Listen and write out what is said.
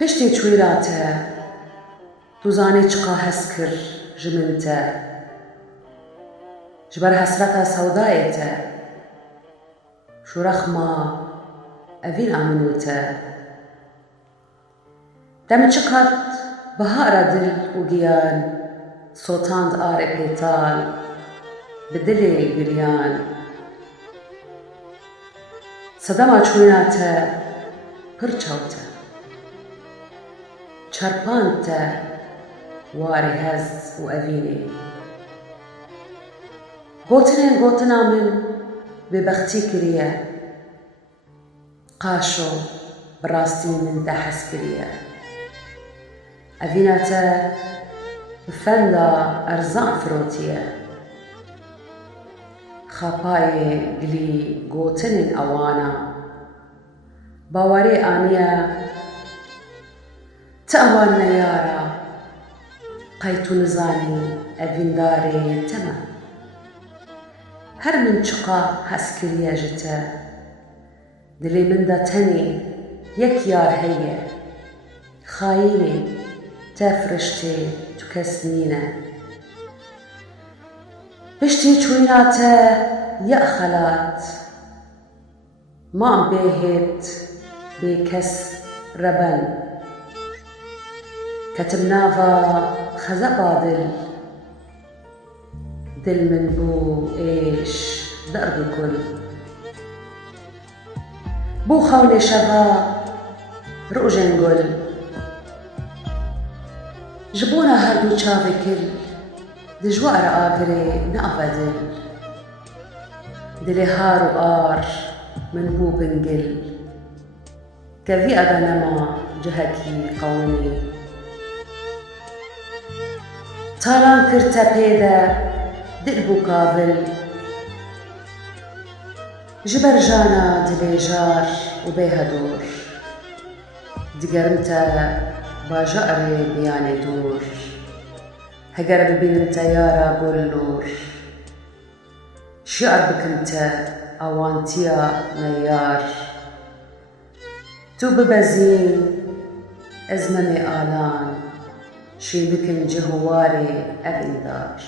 پشتی چویراته تو زانی چقا هست کر جمنته جبر حسرتا سودایته شو رخما اوین آمنوته دم چقد بهار دل و گیان صوتاند آر پیتال بدلی گریان صدما چویناته پرچوته چرپانته واری هز و اوینی گوتنا من ببختی کریه قاشو براستی من دحس کریه اویناته بفندا ارزان فروتیه خاپای گلی گوتن اوانا باوری آنیه تأوان نيارا قيت نزاني أبين داري تما هر من شقا هسكريا جتا دلي من دا تني يك يار هيا خايني تفرشتي تكسنينا بشتي چويناتا يا خلات ما بيهت بكس ربن كتبنافا خزبا دل من بو ايش درب الكل بو خوني شبا رؤجن قل جبونا هردو چاوي كل دجوار آقري نأفا دلي هار وآر من بو بنقل كذي أغنما جهكي قوني تالان كرتا بيدا دل بو كافل جبر جانا دلي جار وبيها دور دقرمتا باجاري بياني دور هقر ببينمتا يارا قول نور شعر بكنتا اوانتيا نيار تو ببزين ازممي آلان شي بكن جهواري أبندار